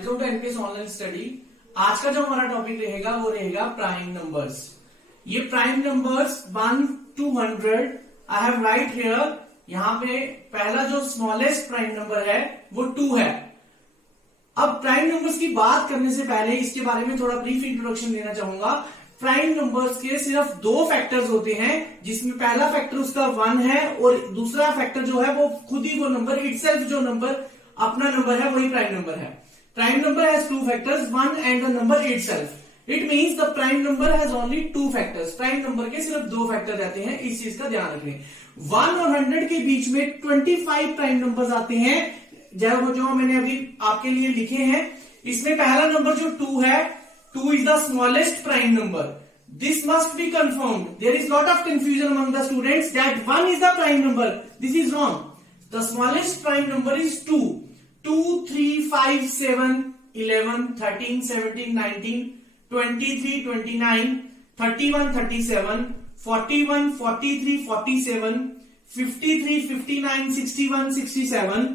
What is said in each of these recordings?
Welcome to NPS online study. आज का जो हमारा टॉपिक रहेगा वो रहेगा प्राइम नंबर्स। ये prime numbers 1 to 100 I have write here. यहाँ पे पहला जो स्मॉलेस्ट प्राइम नंबर है वो 2 है। अब प्राइम नंबर्स की बात करने से पहले इसके बारे में थोड़ा ब्रीफ इंट्रोडक्शन देना चाहूंगा। प्राइम नंबर्स के सिर्फ 2 फैक्टर्स होते हैं, जिसमें पहला फैक्टर उसका 1 है और दूसरा फैक्टर जो है वो खुद ही वो नंबर इटसेल्फ, जो नंबर अपना नंबर है वही प्राइम नंबर है। Prime number has 2 factors, 1 and the number itself. It means the prime number has only 2 factors. Prime number के सिर्फ 2 फैक्टर रहते हैं, इस चीज का ध्यान रखें। 1 और 100 के बीच में 25 प्राइम नंबर्स आते हैं, जो मैंने अभी आपके लिए लिखे हैं। इसमें पहला नंबर जो 2 है, 2 is the smallest prime number. This must be confirmed. There is lot of confusion among the students that 1 is the prime number. This is wrong. The smallest prime number is 2. 2, 3, 5, 7, 11, 13, 17, 19, 23, 29, 31, 37, 41, 43, 47, 53, 59, 61, 67,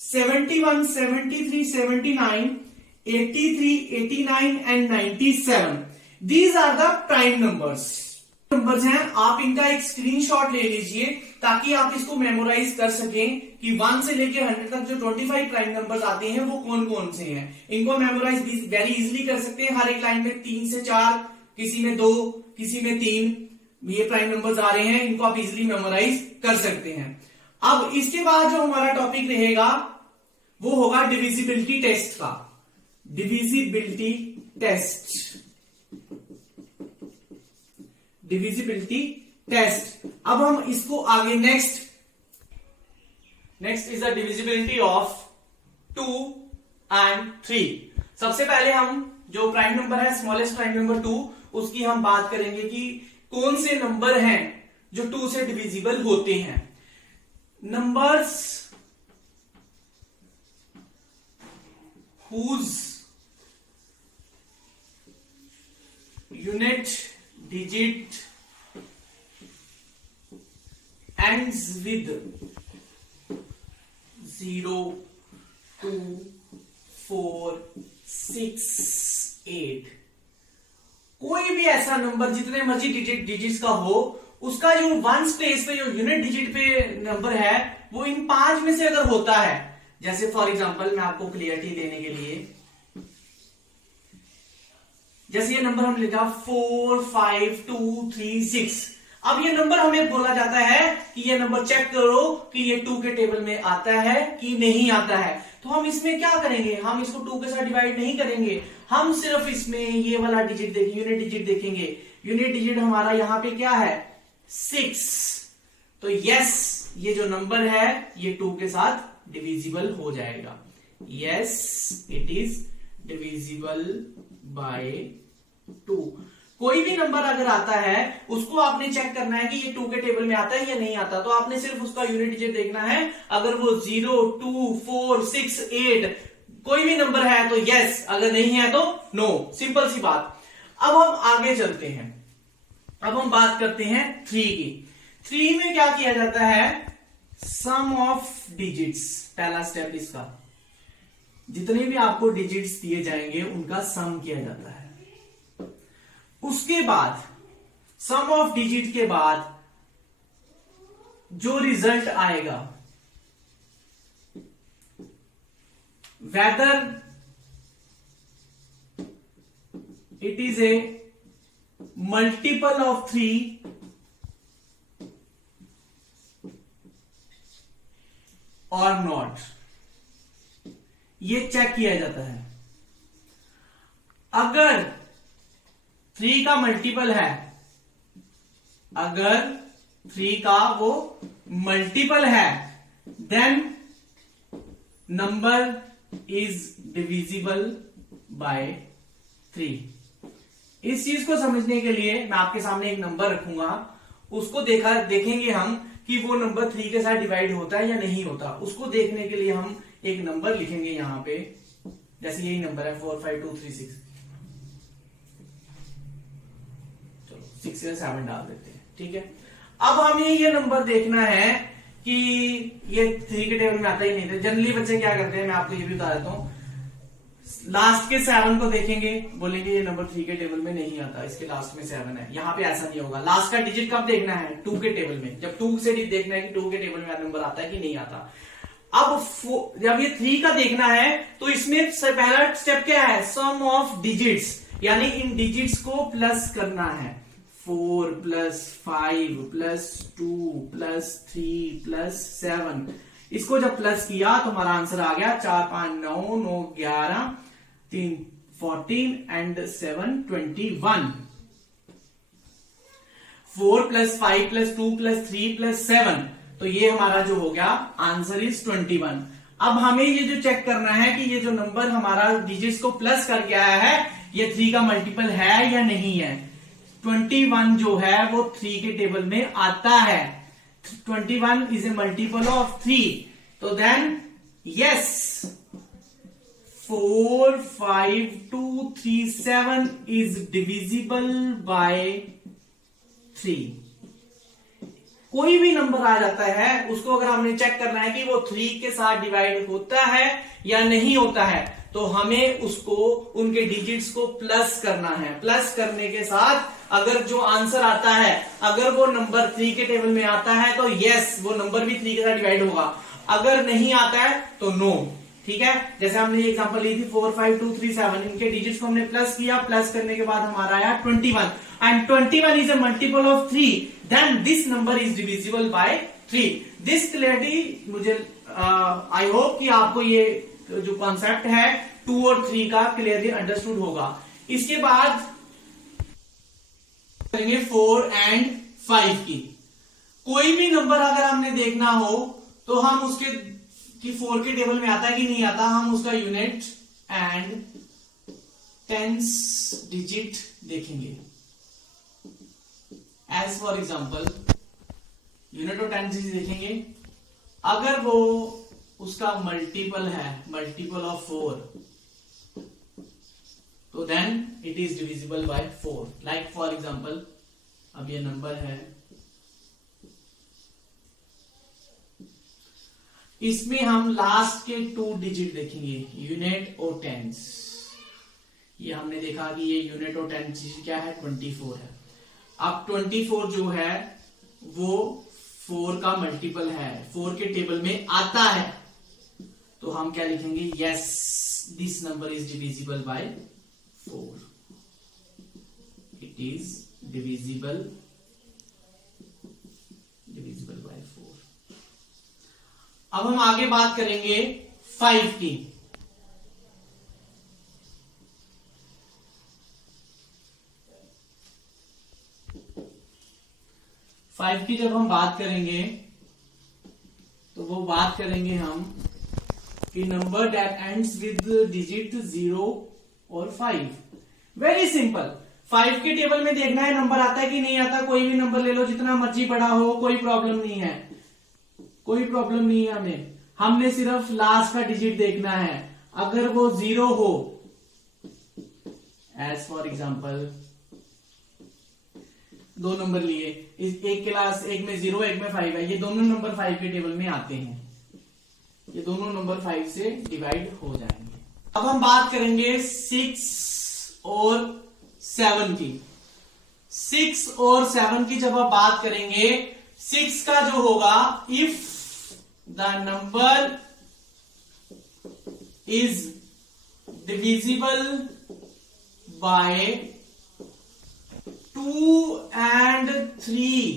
71, 73, 79, 83, 89 and 97. These are the prime numbers. Numbers हैं, आप इनका एक screenshot ले लीजिए ताकि आप इसको memorise कर सकें कि 1 से लेके 100 तक जो 25 प्राइम नंबर्स आते हैं वो कौन कौन से हैं। इनको मेमोराइज वेरी इजीली कर सकते हैं। हर एक लाइन में 3 से 4, किसी में 2, किसी में 3 ये प्राइम नंबर्स आ रहे हैं, इनको आप इजीली मेमोराइज कर सकते हैं। अब इसके बाद जो हमारा टॉपिक रहेगा वो होगा डिविजिबिलिटी टेस्ट का। Divisibility test, divisibility test. अब हम इसको आगे next is the divisibility of 2 and 3। सबसे पहले हम जो प्राइम नंबर है स्मॉलेस्ट प्राइम नंबर 2, उसकी हम बात करेंगे कि कौन से नंबर हैं जो 2 से डिविजिबल होते हैं। Numbers whose unit digit ends with 0, 2, 4, 6, 8। कोई भी ऐसा नंबर जितने मर्जी डिजिट्स का हो, उसका जो 1 स्पेस पे जो यूनिट डिजिट पे नंबर है वो इन 5 में से अगर होता है, जैसे फॉर एग्जांपल मैं आपको क्लियरिटी देने के लिए, जैसे ये नंबर हम लेते हैं 4, 5, 2, 3, 6। अब ये नंबर हमें बोला जाता है कि ये नंबर चेक करो कि ये 2 के टेबल में आता है कि नहीं आता है। तो हम इसमें क्या करेंगे, हम इसको 2 के साथ डिवाइड नहीं करेंगे, हम सिर्फ इसमें ये वाला डिजिट देखेंगे, यूनिट डिजिट देखेंगे। यूनिट डिजिट हमारा यहां पे क्या है, 6। तो यस, ये जो नंबर है ये 2 के साथ डिविजिबल हो जाएगा। Yes, it is divisible bye 2। कोई भी नंबर अगर आता है उसको आपने चेक करना है कि ये 2 के टेबल में आता है या नहीं आता। तो आपने सिर्फ उसका यूनिट डिजिट देखना है। अगर वो 0, 2, 4, 6, 8 कोई भी नंबर है तो यस, अगर नहीं है तो नो। सिंपल सी बात। अब हम आगे चलते हैं। अब हम बात करते हैं 3 की। 3 में क्या किया जाता है, सम ऑफ डिजिट्स। पहला स्टेप इसका, जितने भी आपको डिजिट्स दिए जाएंगे उनका सम किया जाता है। उसके बाद सम ऑफ डिजिट के बाद जो रिजल्ट आएगा, whether it is a multiple of 3 और नॉट, ये चेक किया जाता है। अगर 3 का मल्टीपल है, अगर 3 का वो मल्टीपल है, then number is divisible by 3। इस चीज को समझने के लिए मैं आपके सामने एक नंबर रखूंगा, उसको देखेंगे हम कि वो नंबर 3 के साथ डिवाइड होता है या नहीं होता। उसको देखने के लिए हम एक नंबर लिखेंगे यहां पे, जैसे यही नंबर है 4, 5, 2, 3, 6। चलो 6 या 7 डाल देते हैं, ठीक है। अब हमें ये नंबर देखना है कि ये 3 के टेबल में आता ही नहीं था। जनरली बच्चे क्या करते हैं, मैं आपको ये भी बता देता हूं, लास्ट के 7 को देखेंगे, बोलेंगे ये नंबर 3 के टेबल में नहीं आता, इसके लास्ट में 7 है। यहाँ पे ऐसा नहीं होगा। लास्ट का डिजिट कब देखना है? 2 के टेबल में। जब 2 से देखना है कि 2 के टेबल में नंबर आता है कि नहीं आता। अब जब ये 3 का देखना है तो इसमें पहला स्टेप क्या है? सम ऑफ डिजिट्स, यानी इन डिजिट्स को प्लस करना है। 4 + 5 + 2 + 3 + 7, इसको जब प्लस किया तो हमारा आंसर आ गया 4 5 9 9 11 3 14 एंड 7 21। 4 + 5 + 2 + 3 + 7, तो ये हमारा जो हो गया आंसर इज 21। अब हमें ये जो चेक करना है कि ये जो नंबर हमारा डिजिट्स को प्लस करके आया है ये 3 का मल्टीपल है या नहीं है। 21 जो है वो 3 के टेबल में आता है। 21 is a multiple of 3. तो then yes, 4 5 2 3 7 is divisible by 3। कोई भी नंबर आ जाता है उसको अगर हमने चेक करना है कि वो 3 के साथ डिवाइड होता है या नहीं होता है तो हमें उसको उनके डिजिट्स को प्लस करना है। प्लस करने के साथ अगर जो आंसर आता है अगर वो नंबर 3 के टेबल में आता है तो यस वो नंबर भी 3 के साथ डिवाइड होगा, अगर नहीं आता है तो नो। ठीक है, जैसे हमने ये एग्जांपल ली थी 4 5 2 3 7, इनके डिजिट्स को हमने प्लस किया, प्लस करने के बाद हमारा आया 21 and 21 is a multiple of 3, then this number is divisible by 3। This clarity मुझे आई होप कि आपको ये जो कॉन्सेप्ट है 2 और 3 का क्लियरली अंडरस्टूड होगा। इसके बाद करेंगे 4 एंड 5 की। कोई भी नंबर अगर हमने देखना हो तो हम उसके कि 4 के टेबल में आता है कि नहीं आता, हम उसका यूनिट एंड टेंस डिजिट देखेंगे। एज फॉर एग्जांपल यूनिट और टेंस डिजिट देखेंगे, अगर वो उसका मल्टीपल है, मल्टीपल ऑफ 4, तो then it is divisible by 4। Like for example अब ये नंबर है, इसमें हम लास्ट के 2 डिजिट देखेंगे, यूनिट और टेंस। ये हमने देखा कि ये यूनिट और टेंस क्या है 24 है। अब 24 जो है वो 4 का मल्टीपल है, 4 के टेबल में आता है, तो हम क्या लिखेंगे, yes this number is divisible by 4, it is divisible by 4। अब हम आगे बात करेंगे 5 की। जब हम बात करेंगे तो वो बात करेंगे हम कि number that ends with digit 0 और 5। वेरी सिंपल, 5 के टेबल में देखना है नंबर आता है कि नहीं आता। कोई भी नंबर ले लो, जितना मर्जी बड़ा हो, कोई प्रॉब्लम नहीं है, कोई प्रॉब्लम नहीं है। हमने सिर्फ लास्ट का डिजिट देखना है। अगर वो 0 हो, एज फॉर एग्जांपल 2 नंबर लिए, एक के लास्ट, एक में 0 एक में 5 है, ये दोनों नंबर 5 के टेबल में आते हैं, ये दोनों नंबर 5 से डिवाइड हो जाएंगे। अब हम बात करेंगे 6 और 7 की। 6 और 7 की जब आप बात करेंगे, 6 का जो होगा, if the number is divisible bye 2 and 3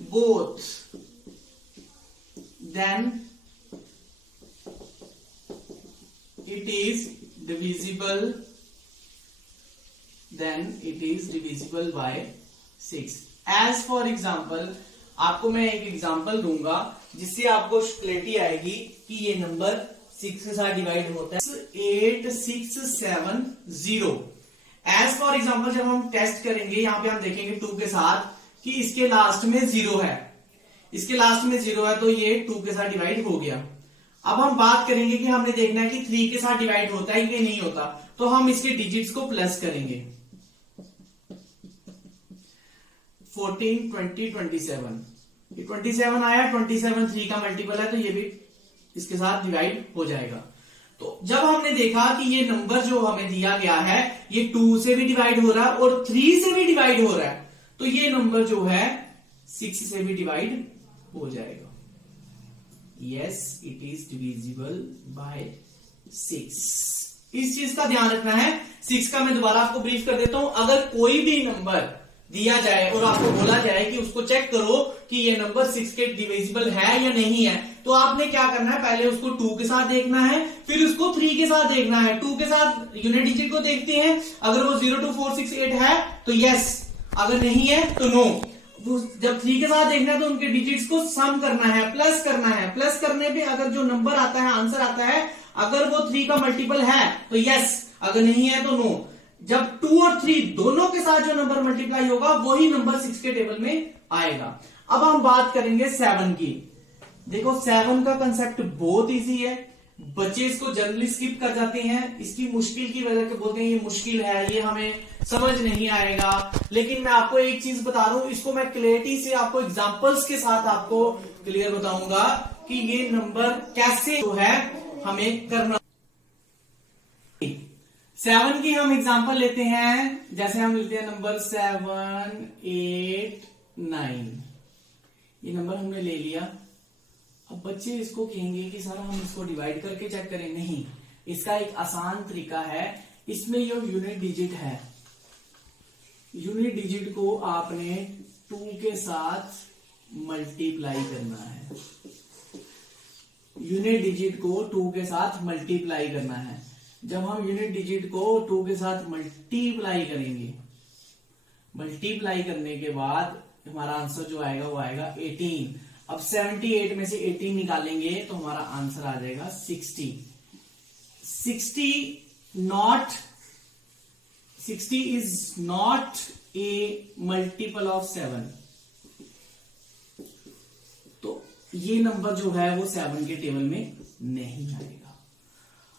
both, then it is divisible by 6। As for example, आपको मैं एक एग्जांपल दूंगा जिससे आपको क्लैरिटी आएगी कि ये नंबर 6 के साथ डिवाइड होता है। 8 6 7 0। एज फॉर एग्जाम्पल जब हम टेस्ट करेंगे, यहां पे हम देखेंगे 2 के साथ कि इसके लास्ट में 0 है, इसके लास्ट में 0 है, तो ये 2 के साथ डिवाइड हो गया। अब हम बात करेंगे कि हमने देखना है कि 3 के साथ डिवाइड होता है कि नहीं होता, तो हम इसके डिजिट्स को प्लस करेंगे। 14 20 27, ये 27 आया, 27 3 का मल्टीपल है, तो ये भी इसके साथ डिवाइड हो जाएगा। तो जब हमने देखा कि ये नंबर जो हमें दिया गया है ये 2 से भी डिवाइड हो रहा है और 3 से भी डिवाइड हो रहा है, तो ये नंबर जो है 6 से भी डिवाइड हो जाएगा। Yes, it is divisible bye 6। इस चीज का ध्यान रखना है। 6 का मैं दोबारा आपको ब्रीफ कर देता हूं। अगर कोई भी नंबर दिया जाए और आपको बोला जाए कि उसको चेक करो कि ये नंबर 6 के डिविजिबल है या नहीं है, तो आपने क्या करना है, पहले उसको 2 के साथ देखना है, फिर उसको 3 के साथ देखना है। 2 के साथ यूनिट डिजिट को देखते हैं, अगर वो 0 2 4 6 8 है तो यस, अगर नहीं है तो नो। जब 3 के साथ देखना है तो उनके डिजिट्स को सम करना है, प्लस करना है। प्लस करने पे अगर जो नंबर आता है, आंसर आता है, अगर वो 3 का मल्टीपल है तो यस, अगर नहीं है तो नो। जब 2 और 3 दोनों के साथ जो नंबर मल्टीप्लाई होगा वही नंबर 6 के टेबल में आएगा। अब हम बात करेंगे 7 की। देखो 7 का कंसेप्ट बहुत इजी है, बच्चे इसको जनरली स्किप कर जाते हैं। इसकी मुश्किल की वजह से बोलते हैं ये मुश्किल है, ये हमें समझ नहीं आएगा। लेकिन मैं आपको एक चीज बता रहा हूं, इसको मैं क्लियरिटी से आपको एग्जांपल्स के साथ आपको क्लियर बताऊंगा कि ये नंबर कैसे जो है हमें करना। 7 की हम एग्जांपल लेते हैं, जैसे हम लेते हैं नंबर 7 8 9। ये नंबर हमने ले लिया। अब बच्चे इसको कहेंगे कि सर हम इसको डिवाइड करके चेक करें। नहीं, इसका एक आसान तरीका है। इसमें ये यूनिट डिजिट है, यूनिट डिजिट को आपने 2 के साथ मल्टीप्लाई करना है। यूनिट डिजिट को 2 के साथ मल्टीप्लाई करना है। जब हम यूनिट डिजिट को 2 के साथ मल्टीप्लाई करेंगे, मल्टीप्लाई करने के बाद हमारा आंसर जो आएगा वो आएगा 18। अब 78 में से 18 निकालेंगे तो हमारा आंसर आ जाएगा 60। 60 is not a multiple of 7। तो ये नंबर जो है वो 7 के टेबल में नहीं आएगा।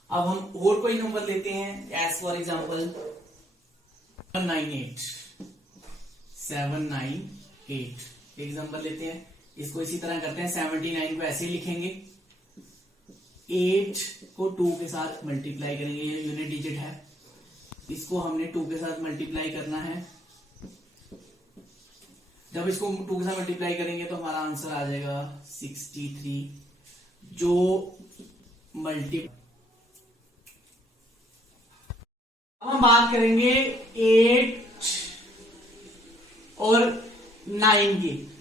अब हम और कोई नंबर लेते हैं, एज फॉर एग्जाम्पल 798। 798 एग्जाम्पल लेते हैं, इसको इसी तरह करते हैं। 79 को ऐसे ही लिखेंगे, 8 को 2 के साथ मल्टीप्लाई करेंगे, ये यूनिट डिजिट है, इसको हमने 2 के साथ मल्टीप्लाई करना है। जब इसको 2 के साथ मल्टीप्लाई करेंगे तो हमारा आंसर आ जाएगा 63, जो मल्टीप्लाई। अब हम बात करेंगे 8 और 9 की।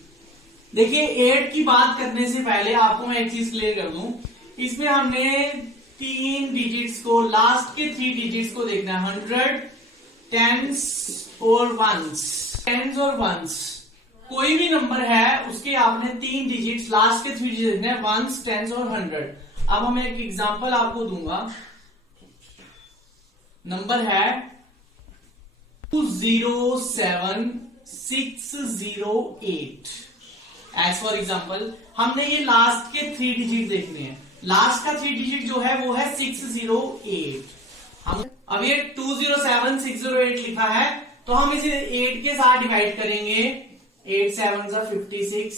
देखिए 8 की बात करने से पहले आपको मैं एक चीज क्लियर कर दूं, इसमें हमने 3 डिजिट्स को, लास्ट के 3 डिजिट्स को देखना है, 100, टेंस और वंस। टेंस और वंस कोई भी नंबर है उसके आपने 3 डिजिट्स, लास्ट के 3 डिजिट देखने हैं, वंस, टेंस और 100। अब हम एक एग्जांपल आपको दूंगा, नंबर है 207608। एज फॉर एग्जाम्पल हमने ये लास्ट के 3 डिजिट देखने हैं। लास्ट का 3 डिजिट जो है वो है 608। हम अब ये 207608 लिखा है तो हम इसे 8 के साथ डिवाइड करेंगे। 8 7 जा 56,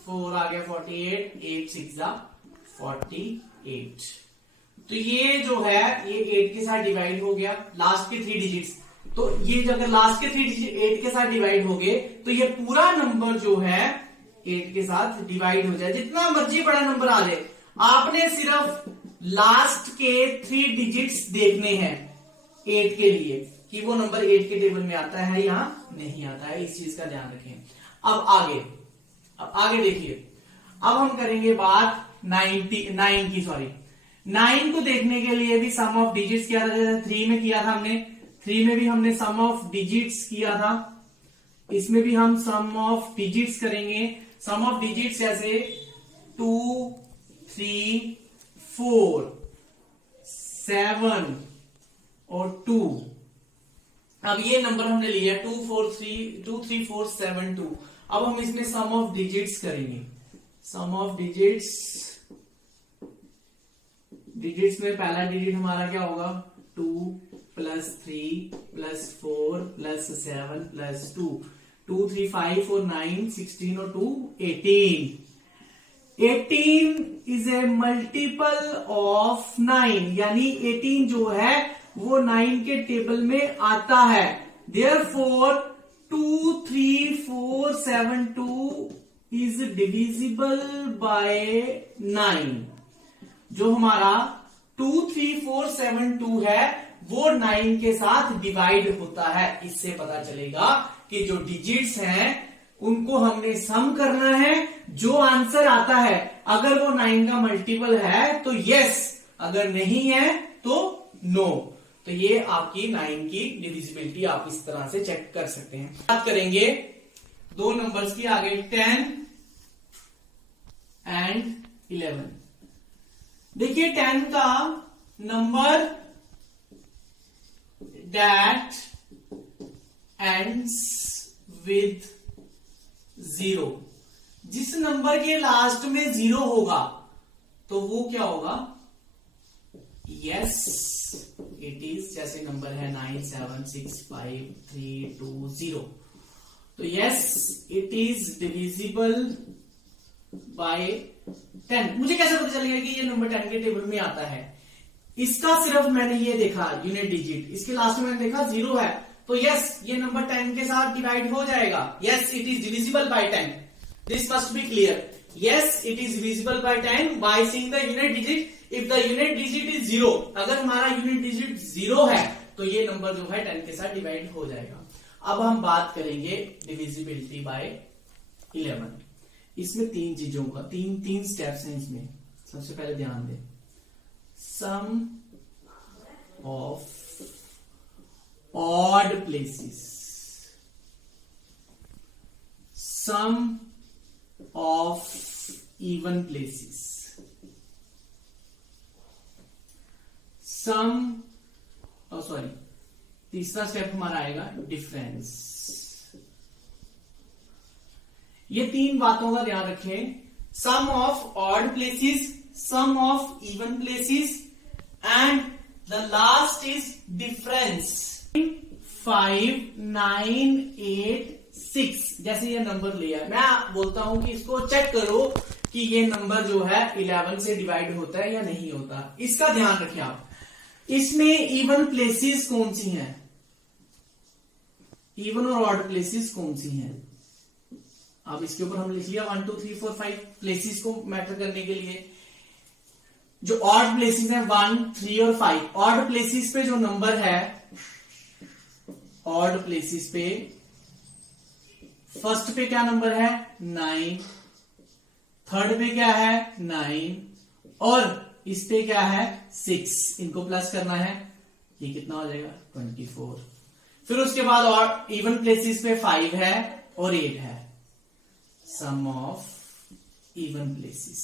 4 आ गया 48, 8 6 जा 48। तो ये जो है ये 8 के साथ डिवाइड हो गया, लास्ट के 3 डिजिट्स। तो ये अगर लास्ट के 3 डिजिट 8 के साथ डिवाइड हो गए तो ये पूरा नंबर जो है 8 के साथ डिवाइड हो जाए। जितना मर्जी बड़ा नंबर आ जाए, आपने सिर्फ लास्ट के 3 डिजिट्स देखने हैं 8 के लिए कि वो नंबर 8 के टेबल में आता है या नहीं आता है। इस चीज का ध्यान रखें। अब आगे देखिए, अब हम करेंगे बात 9 की। सॉरी, 9 को देखने के लिए भी सम ऑफ डिजिट्स किया था, जैसे 3 में किया था हमने। 3 में भी हमने सम ऑफ डिजिट्स किया था, इसमें भी हम सम ऑफ डिजिट्स करेंगे। सम ऑफ डिजिट्स जैसे 2 3 4 7 और 2। अब ये नंबर हमने लिया 2 3 4 7 2। अब हम इसमें सम ऑफ डिजिट्स करेंगे। सम ऑफ डिजिट्स में पहला डिजिट हमारा क्या होगा, 2 + 3 + 4 + 7 + 2। 2 3 5 4 9 16 और 2 18। 18 इज ए मल्टीपल ऑफ 9, यानी 18 जो है वो 9 के टेबल में आता है। Therefore 2 3 4 7 2 is divisible bye 9। जो हमारा 2 3 4 7 2 है वो 9 के साथ डिवाइड होता है। इससे पता चलेगा कि जो डिजिट्स हैं उनको हमने सम करना है। जो आंसर आता है अगर वो 9 का मल्टीपल है तो यस, अगर नहीं है तो नो। तो ये आपकी 9 की डिविजिबिलिटी आप इस तरह से चेक कर सकते हैं। बात करेंगे दो नंबर्स की आगे, 10 एंड 11। देखिए 10 का नंबर दैट एंड्स विद 0, जिस नंबर के लास्ट में 0 होगा तो वो क्या होगा? यस इट इज, जैसे नंबर है 9 7 6 5 3 2 0, तो yes it is divisible bye 10। मुझे कैसे पता चलेगा कि ये नंबर 10 के टेबल में आता है? इसका सिर्फ मैंने ये देखा यूनिट डिजिट, इसके लास्ट में मैंने देखा 0 है, तो यस ये नंबर 10 के साथ डिवाइड हो जाएगा। Yes it is divisible bye 10, this must be clear. Yes it is divisible bye 10 by seeing the unit digit. If the unit digit is 0, अगर हमारा यूनिट डिजिट 0 है तो ये नंबर जो है 10 के साथ डिवाइड हो जाएगा। अब हम बात करेंगे डिविजिबिलिटी बाय 11। इसमें तीन चीजों का तीन स्टेप्स हैं इसमें। सबसे पहले ध्यान दें, sum of odd places, sum of even places, sum, sorry तीसरा स्टेप हमारा आएगा डिफरेंस। ये तीन बातों का ध्यान रखें, sum of odd places, sum of even places and the last is difference. 5 9 8 6 जैसे ये नंबर लिया, मैं बोलता हूं कि इसको चेक करो कि ये नंबर जो है 11 से डिवाइड होता है या नहीं होता। इसका ध्यान रखें आप। इसमें इवन प्लेसेस कौन सी हैं? इवन और ऑड प्लेसेस कौन सी हैं? अब इसके ऊपर हम लिख लिया 1 2 3 4 5 प्लेसेस को मैटर करने के लिए। जो ऑड प्लेसेस हैं 1 3 और 5। ऑड प्लेसेस पे जो नंबर है, ऑड प्लेसेस पे फर्स्ट पे क्या नंबर है? 9, थर्ड पे क्या है? 9, और इस पे क्या है? 6। इनको प्लस करना है, ये कितना हो जाएगा? 24। फिर उसके बाद और इवन प्लेसेस पे 5 है और 8 है। Sum of even places,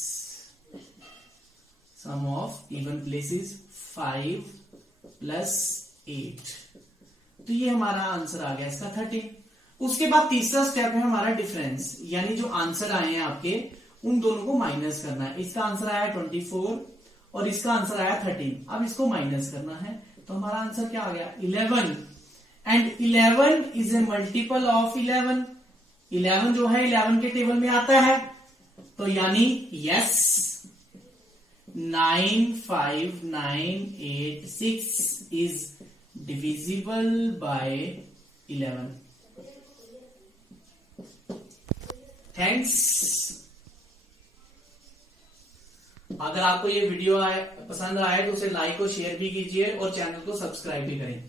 sum of even places 5 plus 8, तो ये हमारा आंसर आ गया इसका 13। उसके बाद तीसरा स्टेप है हमारा डिफरेंस, यानी जो आंसर आए हैं आपके उन दोनों को माइनस करना है। इसका आंसर आया 24 और इसका आंसर आया 13। अब इसको माइनस करना है तो हमारा आंसर क्या आ गया? 11। And 11 is a multiple of 11। 11 जो है 11 के टेबल में आता है, तो यानी yes 9 5 9 8 6 is divisible bye 11। Thanks. अगर आपको ये वीडियो पसंद आए तो उसे लाइक और शेयर भी कीजिए और चैनल को सब्सक्राइब भी करें।